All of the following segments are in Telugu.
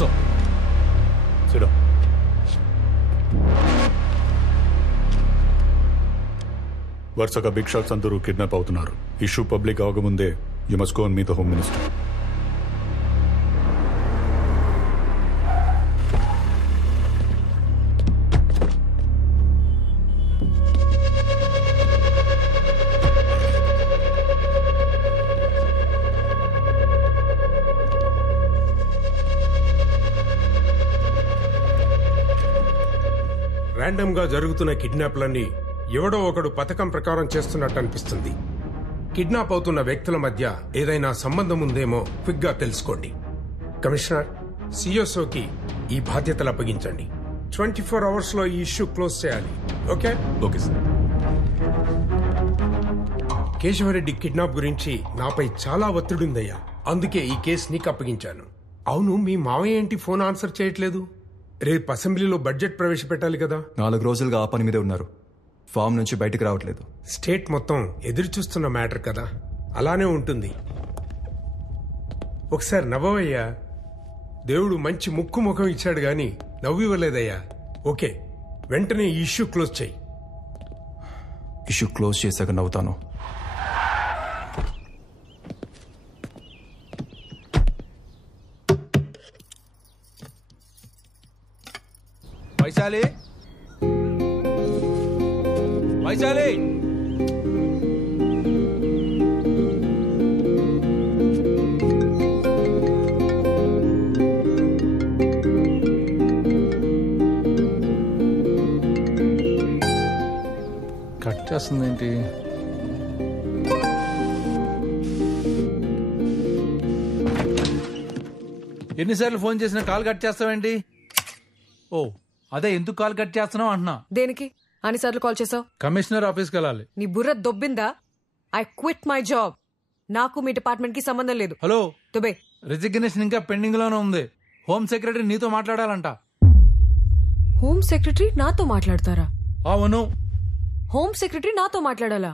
సో సిడా వరుసగా బిగ్ షాట్స్ అందరూ కిడ్నాప్ అవుతున్నారు. ఇష్యూ పబ్లిక్ అవకముందే you must go and meet the home minister. Random గా జరుగుతున్న కిడ్నాప్లన్నీ ఎవడో ఒకడు పథకం ప్రకారం చేస్తున్నట్టు అనిపిస్తుంది. కిడ్నాప్ అవుతున్న వ్యక్తుల మధ్య ఏదైనా సంబంధం ఉందేమో క్విక్ గా తెలుసుకోండి. కమిషనర్, సిఎస్ఓకి ఈ బాధ్యతలు అప్పగించండి. 24 hours లో ఈ ఇష్యూ క్లోజ్ చేయాలి. Okay okay sir. Keshava Reddy kidnap గురించి నాపై చాలా ఒత్తిడుందయ్యా. అందుకే ఈ కేసు నీకు అప్పగించాను. అవును, మీ మావయ్య ఏంటి ఫోన్ ఆన్సర్ చేయట్లేదు? రేపు అసెంబ్లీలో బడ్జెట్ ప్రవేశపెట్టాలి కదా. 4 రోజులుగా ఆ పని మీదే ఉన్నారు. ఫామ్ నుంచి బయటకు రావట్లేదు. స్టేట్ మొత్తం ఎదురు చూస్తున్న మ్యాటర్ కదా, అలానే ఉంటుంది. ఒకసారి నవ్వవయ్యా. దేవుడు మంచి ముక్కు ముఖం ఇచ్చాడు గాని నవ్వు ఇవ్వలేదయ్యా. ఓకే, వెంటనే ఈ ఇష్యూ క్లోజ్ చేయి. ఇష్యూ క్లోజ్ చేశాక నవ్వుతాను. వైశాలి, వైశాలి, కట్ చేస్తుందేంటి? ఎన్నిసార్లు ఫోన్ చేసినా కాల్ కట్ చేస్తావేంటి? ఓ అదే, ఎందుకు కాల్ కట్ చేస్తున్నావు అంటున్నా. దేనికి అన్నిసార్లు కాల్ చేసావు? కమిషనర్ ఆఫీస్కి వెళ్ళాలి. నీ బుర్ర దొబ్బిందా? I quit my job. నాకు మీ డిపార్ట్మెంట్ కి సంబంధం లేదు. హలో, దుబే, రిజిగ్నేషన్ ఇంకా పెండింగ్ లోనే ఉంది. హోమ్ సెక్రటరీ నీతో మాట్లాడాలంట. హోమ్ సెక్రటరీ నాతో మాట్లాడతారా? అవును. హోమ్ సెక్రటరీ నాతో మాట్లాడాలా?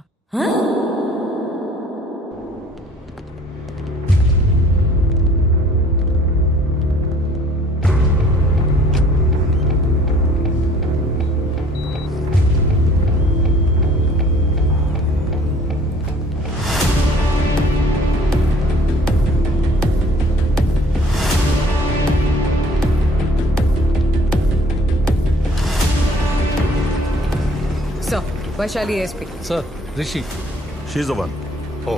Vaishali ASP. Sir, Rishi. She's the one. Oh.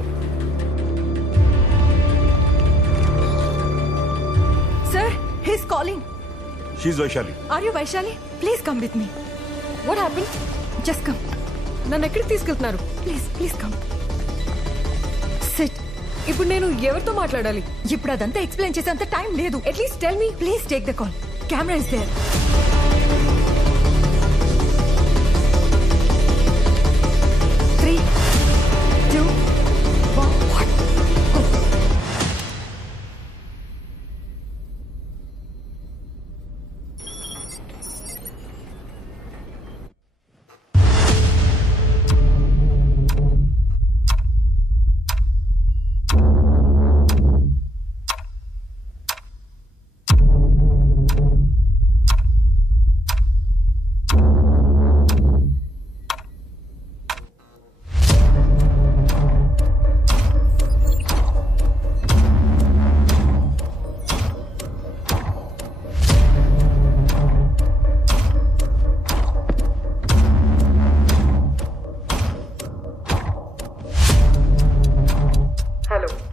Sir, he's calling. She's Vaishali. Are you Vaishali? Please come with me. What happened? Just come. నన్ను ఎక్కడికి తీసుకెళ్తున్నారు? Please come. Sit. ఇప్పుడు నేను ఎవరితో మాట్లాడాలి? ఇప్పుడు అదంతా ఎక్స్ప్లెయిన్ చేసేంత టైం లేదు. At least tell me. Please take the call. Camera is there.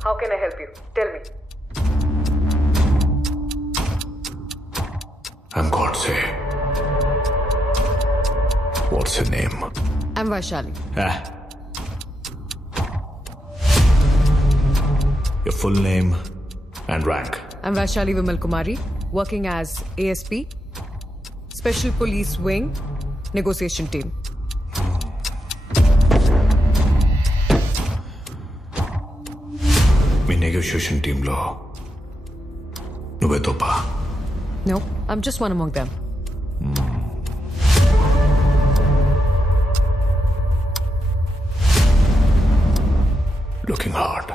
How can I help you? Tell me. I'm Godse. What's your name? I'm Vaishali. Your full name and rank? I'm Vaishali Vimal Kumari, working as ASP, Special Police Wing, Negotiation Team. Me negotiation టీంలో నువ్వే తోపా? No, I'm just one among them. Looking hard.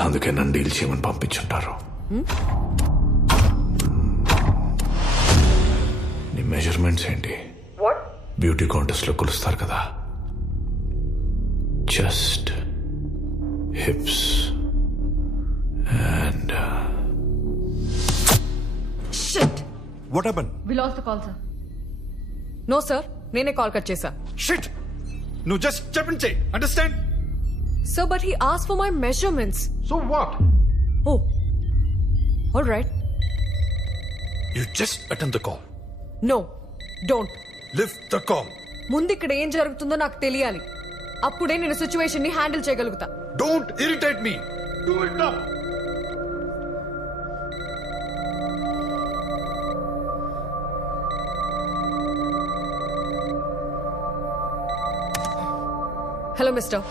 అందుకే నన్ను డీల్ చేయమని పంపించుంటారు. నీ మెజర్మెంట్స్ ఏంటి? బ్యూటీ కాంటెస్ట్ లో కొలుస్తారు కదా, chest, hips and Shit! What happened? We lost the call, sir. No sir, నేనే కాల్ కట్ చేశా. Shit! No, just step and say. Understand? Sir, but he asked for my measurements. So what? Oh, all right. You just attend the call. No, don't. Lift the call. ముందు ఇక్కడ ఏం జరుగుతుందో నాకు తెలియాలి. అప్పుడే నేను సిచ్యువేషన్ ని హ్యాండిల్ చేయగలుగుతా. Don't irritate me. Do it now. Hello mister,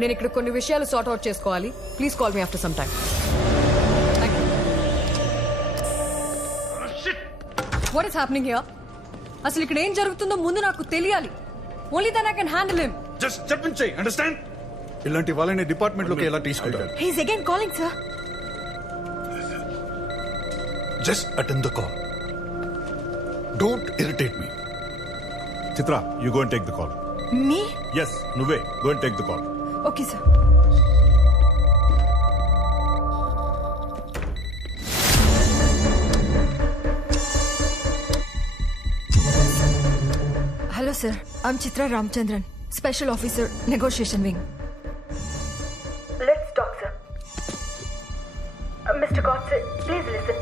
నేను ఇక్కడ కొన్ని విషయాలు సార్ట్ అవుట్ చేసుకోవాలి. Please call me after some time. What is happening here? అసలు ఇక్కడ ఏం జరుగుతుందో ముందు నాకు తెలియాలి. Only then I can handle him. Just step and say. Understand? ఇలాంటి వాళ్ళని డిపార్ట్మెంట్ లోకి ఎలా తీసుకుంటారు? He's again calling, sir. Just attend the call. Don't irritate me. Chitra, you go and take the call. Me? Yes, Nuve, go and take the call. Okay, sir. Hello, sir. I'm Chitra Ramchandran, Special Officer, Negotiation Wing. Let's talk, sir. Mr. Godse, please listen.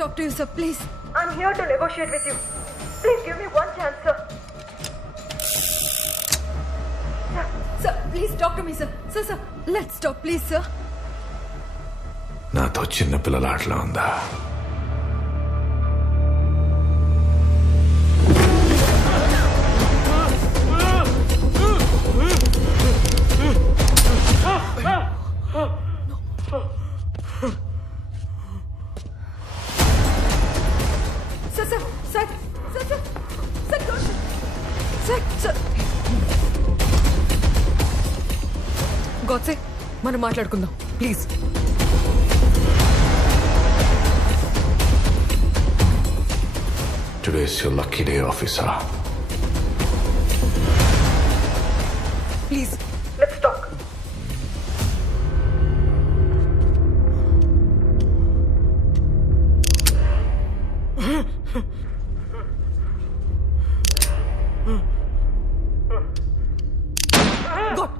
Talk to you, sir, please. I'm here to negotiate with you. Please give me one chance, sir. Sir, please talk to me, sir. Sir, let's talk, please, sir. నాతో చిన్న పిల్లల ఆటలా ఉందా? Godse, మనం మాట్లాడుకుందాం please. Today is your lucky day, officer. Please, let's talk. God,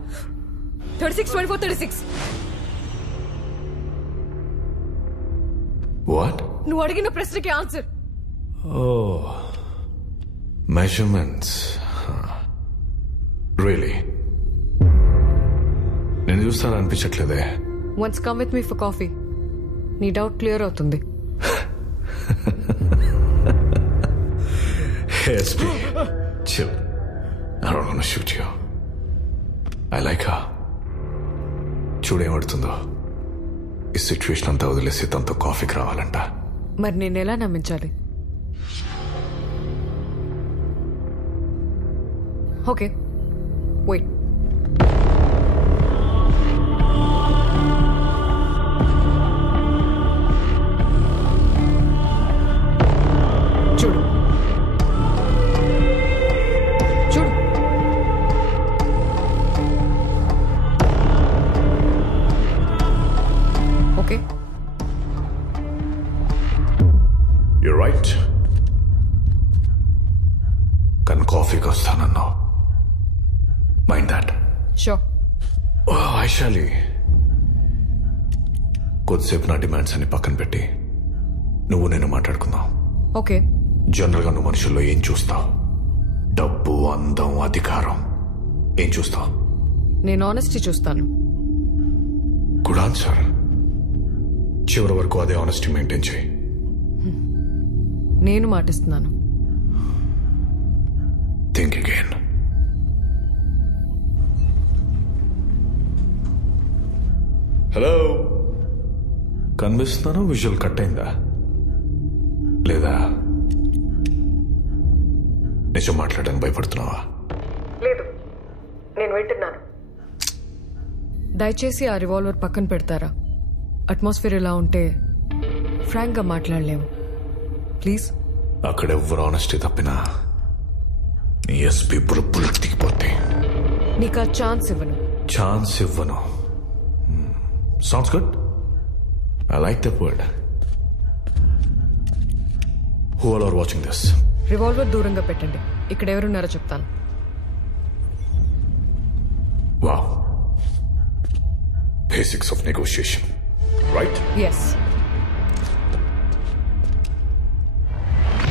36, 24, 36. What? నువ్వు అడిగిన ప్రశ్నకి ఆన్సర్. Oh, measurements. Really? నేను చూస్తాను అనిపించట్లేదే. Once come with me for coffee. నీ డౌట్ క్లియర్ అవుతుంది. ASP, chill. I don't want to shoot you. I like her. చూడేమడుతుందో. ఈ సిచ్యువేషన్ అంతా వదిలేసి తనతో కాఫీకి రావాలంట. మరి నేను ఎలా నమ్మించాలి? Okay, wait. చూడు చూడు. Okay, You're right. కాఫీకి వస్తానన్నావు. Mind that. షూర్. వైశాలి, కొద్దిసేపు నా డిమాండ్స్ అన్ని పక్కన పెట్టి నువ్వు నేను మాట్లాడుకుందాం. ఓకే. జనరల్గా నువ్వు మనుషుల్లో ఏం చూస్తావు? డబ్బు, అందం, అధికారం. ఏం చూస్తావు? నేను ఆనెస్టీ చూస్తాను. Good answer. చివరి వరకు అదే ఆనెస్టీ మెయింటైన్ చేయి. నేను మాటిస్తున్నాను. Think again. హలో, కనిపిస్తున్నాను? విజువల్ కట్ అయిందా లేదా? నిజం మాట్లాడడానికి భయపడుతున్నావా? లేదు, నేను వింటున్నాను. దయచేసి ఆ రివాల్వర్ పక్కన పెడతారా? అట్మాస్ఫియర్ ఇలా ఉంటే ఫ్రాంక్ గా మాట్లాడలేము. ప్లీజ్. అక్కడెవ్వరు ఆనెస్టీ తప్పినా నీ ఎస్పీ బుల్లెట్ దిగిపోతే నీకు ఆ ఛాన్స్ ఇవ్వను. ఛాన్స్ ఇవ్వను. Sounds good. I like that word. Who all are watching this? Revolver దూరంగా పెట్టండి. ఇక్కడ ఎవరున్నారో చెప్తాను. Wow. Basics of negotiation, right? Yes.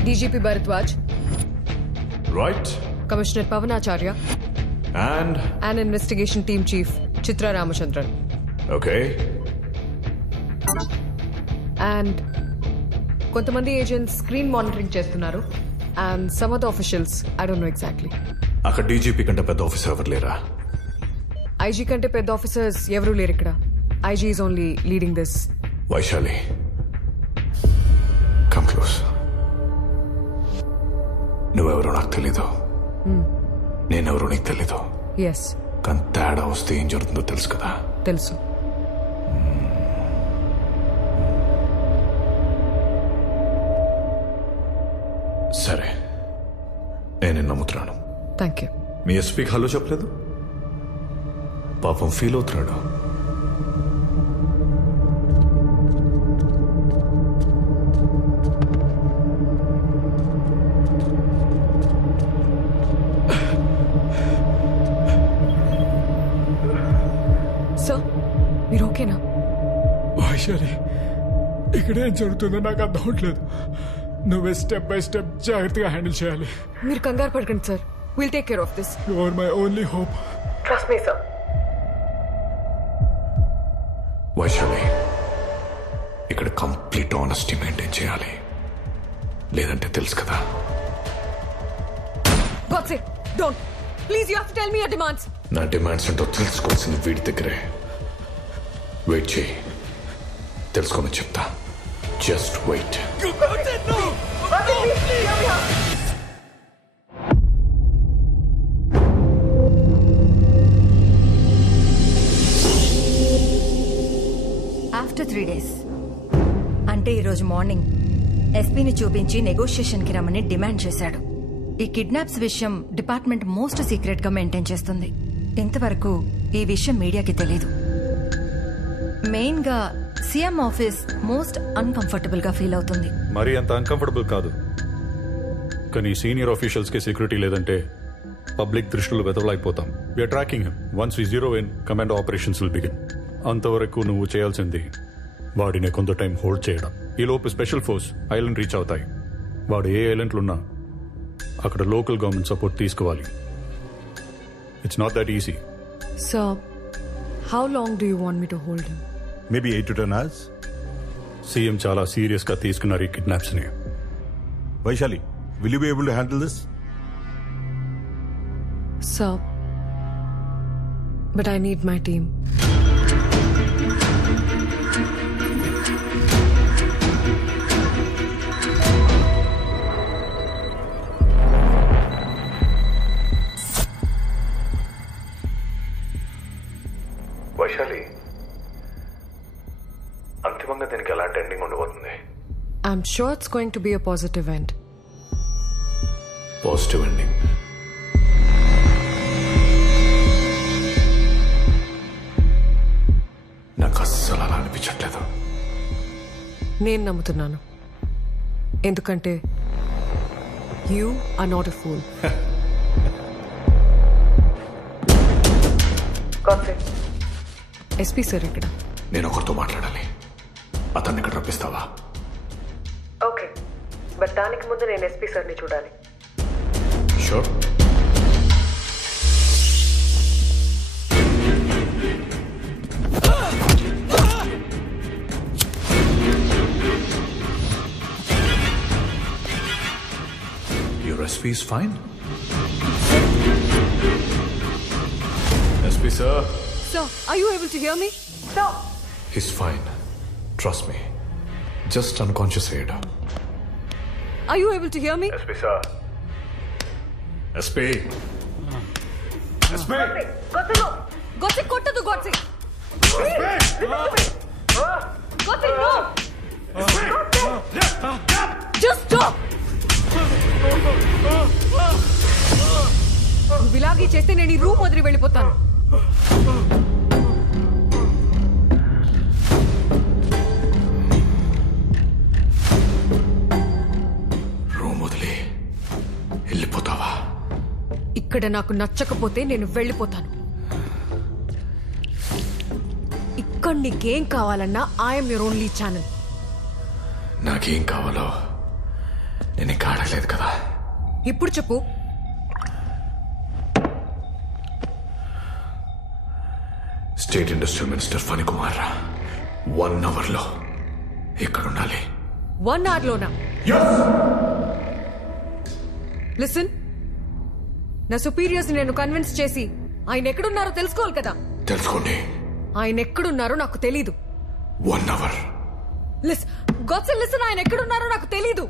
DGP Bharadwaj, right. Commissioner Pavanacharya and investigation team chief Chitra Ramachandran. Okay. And కొంతమంది ఏజెంట్స్ స్క్రీన్ మానిటరింగ్ చేస్తున్నారు. And some of the officials, I don't know exactly. అక్కడ డీజీపీ కంటే పెద్ద ఆఫీసర్ ఎవరు లేరా? ఐజీ కంటే పెద్ద ఆఫీసర్స్ ఎవరూ లేరు ఇక్కడ. IG is only leading this. Vaishali, come close. నువ్వెవరో నాకు తెలీదు, నేనెవరో నీకు తెలీదు. ఎస్. కానీ తేడా వస్తే ఏం జరుగుతుందో తెలుసు కదా? తెలుసు. సరే, నేను నమ్ముతున్నాను. Thank you. మీ ఎస్పీకి హలో చెప్పలేదు? పాపం ఫీల్ అవుతున్నాడు. సార్, మీరు ఓకేనా? వైశాలి, ఇక్కడేం జరుగుతుందో నాకు అర్థం అవట్లేదు. నువ్వే స్టెప్ బై స్టెప్ జాగ్రత్తగా హ్యాండిల్ చేయాలి. మీరు కంగారు పడకండి sir. Will take care of this. You are my only hope. Trust me sir. Vaishali, ఇక్కడ కంప్లీట్ ఆనెస్టీ మెయింటైన్ చేయాలి, లేదంటే తెలుసు కదా. God's sake, don't. Please, you have to tell me your demands. నా డిమాండ్స్ ఏంటో తెలుసుకోవాల్సింది వీడి దగ్గరే. వెయిట్ చేయి, తెలుసుకొని చెప్తా. Just wait. ఆఫ్టర్ 3 days అంటే ఈరోజు మార్నింగ్ ఎస్పీని చూపించి నెగోషియేషన్కి రమ్మని డిమాండ్ చేశాడు. ఈ కిడ్నాప్స్ విషయం డిపార్ట్మెంట్ మోస్ట్ సీక్రెట్ గా మెయింటైన్ చేస్తుంది. ఇంతవరకు ఈ విషయం మీడియాకి తెలీదు. మెయిన్ గా సీఎం ఆఫీస్ మోస్ట్ అన్కంఫర్టబుల్ గా ఫీల్ అవుతుంది. మరి అంత అన్కంఫర్టబుల్ కాదు, కానీ సీనియర్ ఆఫీషియల్స్ కి సెక్యూరిటీ లేదంటే పబ్లిక్ దృష్టిలో వెదవలైపోతాం. We are tracking him. Once we zero in, commando operations will begin. అంతవరకు నువ్వు చేయాల్సింది వాడిని కొంత టైం హోల్డ్ చేయడం. ఈ లోపు స్పెషల్ ఫోర్స్ ఐలాండ్ రీచ్ అవుతాయి. వాడు ఏ ఐలాండ్లున్నా అక్కడ లోకల్ గవర్నమెంట్ సపోర్ట్ తీసుకోవాలి. It's not that easy. Sir, how long do you want me to hold him? Maybe 8 to 10 hours. CM చాలా సీరియస్ గా తీసుకున్నారు ఈ కిడ్నాప్స్ ని. Vaishali, will you be able to handle this? Sir, but I need my team. Vaishali, అంతిమంగా దీనికి ఎలాంటి ఎండింగ్ ఉండబోతుంది? I'm sure it's going to be a positive end. Positive ending. నాకు అస్సలు అలా అనిపించట్లేదు. నేను నమ్ముతున్నాను, ఎందుకంటే you are not a fool. SP sir ఇక్కడ. నేను ఒకరితో మాట్లాడాలి. అతన్ని ఇక్కడ రప్పిస్తావా? ఓకే, బట్ దానికి ముందు నేను ఎస్పీ సార్ని చూడాలి. Sure. Your SP is fine? SP sir. Sir, are you able to hear me? Sir. He's fine. Trust me. Just unconscious aid. Are you able to hear me? SP sir. SP. SP. Gotse kottadu Gotse. Gotse no. Just stop. నువ్వు ఇలాగే చేస్తే నేను ఈ రూమ్ వదిలి వెళ్ళిపోతాను. రూమ్ వదిలి వెళ్ళిపోతావా? ఇక్కడ నాకు నచ్చకపోతే నేను వెళ్ళిపోతాను. ఇక్కడ నీకేం కావాలన్నా ఐఎమ్ యువర్ ఓన్లీ ఛానల్. నాకేం కావాలో నేను ఇంకా అడగలేదు కదా. ఇప్పుడు చెప్పు. State industrial minister Phani Kumar 1 hour లో ఇక్కడ ఉండాలి. 1 hour లోనా? లిసన్, నా సుపీరియర్స్ నేను కన్విన్స్ చేసి ఆయన ఎక్కడున్నారో తెలుసుకోవాలి కదా. తెలుసుకోండి. ఆయన ఎక్కడున్నారో నాకు తెలీదు. 1 hour. లిసన్, ఆయన ఎక్కడున్నారో నాకు తెలీదు.